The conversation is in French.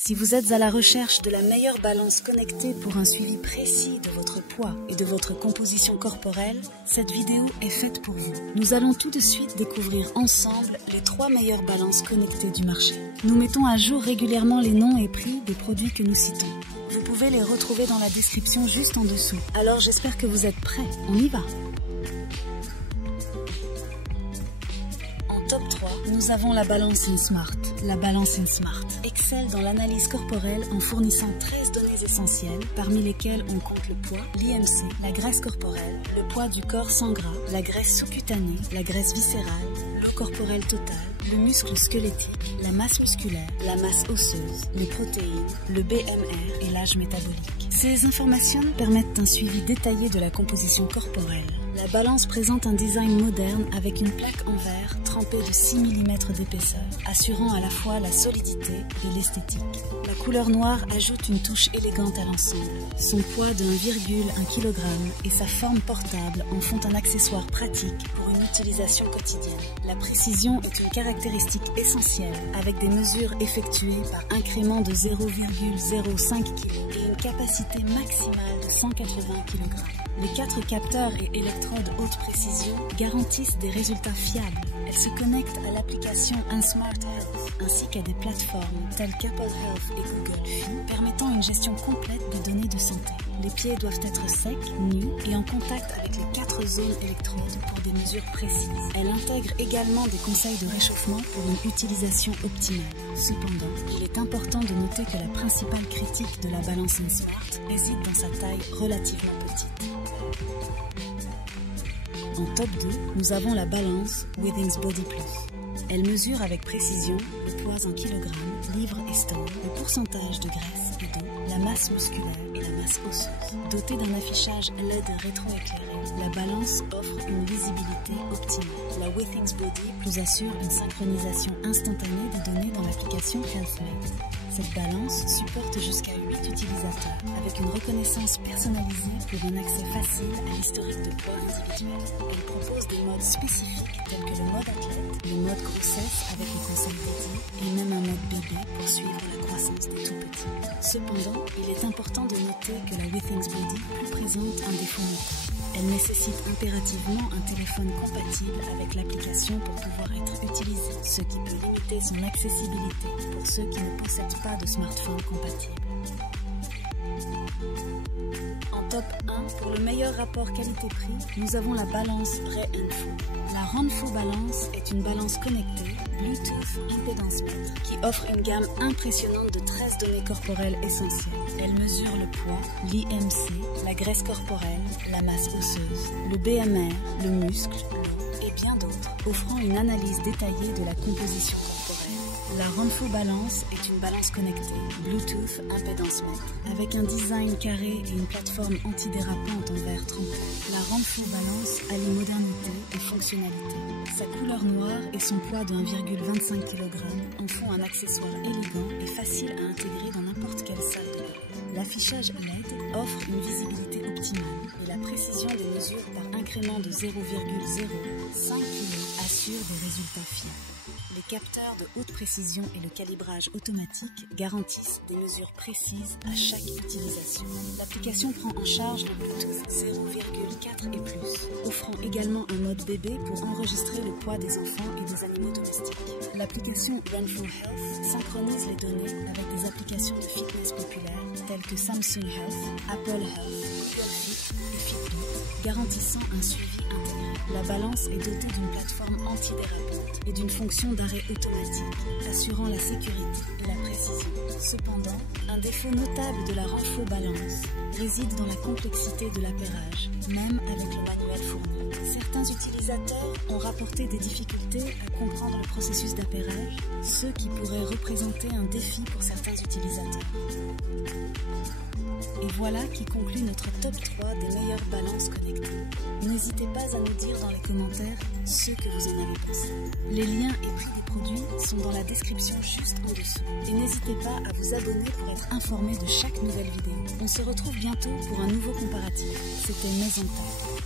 Si vous êtes à la recherche de la meilleure balance connectée pour un suivi précis de votre poids et de votre composition corporelle, cette vidéo est faite pour vous. Nous allons tout de suite découvrir ensemble les 3 meilleures balances connectées du marché. Nous mettons à jour régulièrement les noms et prix des produits que nous citons. Vous pouvez les retrouver dans la description juste en dessous. Alors j'espère que vous êtes prêts, on y va! Top 3, nous avons la balance InSmart. La balance InSmart excelle dans l'analyse corporelle en fournissant 13 données essentielles, parmi lesquelles on compte le poids, l'IMC, la graisse corporelle, le poids du corps sans gras, la graisse sous-cutanée, la graisse viscérale, l'eau corporelle totale, le muscle squelettique, la masse musculaire, la masse osseuse, les protéines, le BMR et l'âge métabolique. Ces informations permettent un suivi détaillé de la composition corporelle. La balance présente un design moderne avec une plaque en verre trempée de 6 mm d'épaisseur, assurant à la fois la solidité et l'esthétique. La couleur noire ajoute une touche élégante à l'ensemble. Son poids de 1,1 kg et sa forme portable en font un accessoire pratique pour une utilisation quotidienne. La précision est une caractéristique essentielle avec des mesures effectuées par incrément de 0,05 kg et une capacité maximale de 180 kg. Les 4 capteurs et électrodes haute précision garantissent des résultats fiables. Elles se connectent à l'application InSmart Health ainsi qu'à des plateformes telles qu'Apple Health et Google Fi, permettant une gestion complète des données de santé. Les pieds doivent être secs, nus et en contact avec les 4 zones électrodes pour des mesures précises. Elle intègre également des conseils de réchauffement pour une utilisation optimale. Cependant, il est important de noter que la principale critique de la balance InSmart réside dans sa taille relativement petite. En top 2, nous avons la balance Withings Body Plus. Elle mesure avec précision le poids en kilogrammes, livres et stone, le pourcentage de graisse et d'eau, la masse musculaire et la masse osseuse. Dotée d'un affichage LED rétroéclairé, la balance offre une visibilité optimale. La Withings Body Plus assure une synchronisation instantanée des données dans l'application HealthMate. Cette balance supporte jusqu'à 8 utilisateurs avec une reconnaissance personnalisée pour un accès facile à l'historique de poids individuel. Elle propose des modes spécifiques tels que le mode athlète, le mode grossesse avec un conseil dédié et même un mode bébé pour suivre la croissance des tout-petits. Cependant, il est important de noter que la Withings Body Plus présente un défaut notable. Elle nécessite impérativement un téléphone compatible avec l'application pour pouvoir être utilisée, ce qui peut limiter son accessibilité pour ceux qui ne possèdent pas de smartphone compatible. En top 1, pour le meilleur rapport qualité-prix, nous avons la balance Re-Info. La Renfo Balance est une balance connectée Bluetooth impédance-mètre qui offre une gamme impressionnante de 13 données corporelles essentielles. Elle mesure le poids, l'IMC, la graisse corporelle, la masse osseuse, le BMR, le muscle, l'eau et bien d'autres, offrant une analyse détaillée de la composition corporelle. La Renfo Balance est une balance connectée Bluetooth impédance-mètre avec un design carré et une plateforme antidérapante en verre trempé. La Renfo Balance allie modernité et fonctionnalité. Sa couleur noire et son poids de 1,25 kg en font un accessoire élégant et facile à intégrer dans n'importe quelle salle de bain. L'affichage LED offre une visibilité optimale et la précision des mesures par incrément de 0,05 kg assure des résultats fiables. Les capteurs de haute précision et le calibrage automatique garantissent des mesures précises à chaque utilisation. L'application prend en charge le Bluetooth 0,4 et plus, offrant également un mode bébé pour enregistrer le poids des enfants et des animaux domestiques. L'application Renfo Health synchronise les données avec des applications de fitness populaires telles que Samsung Health, Apple Health, Google Fit et Fitbit, garantissant un suivi intégré. La balance est dotée d'une plateforme antidérapante et d'une fonction d'arrêt automatique, assurant la sécurité et la précision. Cependant, un défaut notable de la Renfo Balance réside dans la complexité de l'appairage, même avec le manuel fourni. Certains utilisateurs ont rapporté des difficultés à comprendre le processus d'appairage, ce qui pourrait représenter un défi pour certains utilisateurs. Et voilà qui conclut notre top 3 des meilleures balances connectées. N'hésitez pas à nous dire dans les commentaires ce que vous en avez pensé. Les liens et prix des produits sont dans la description juste en dessous. Et n'hésitez pas à vous abonner pour être informé de chaque nouvelle vidéo. On se retrouve bientôt pour un nouveau comparatif. C'était Maison Tech.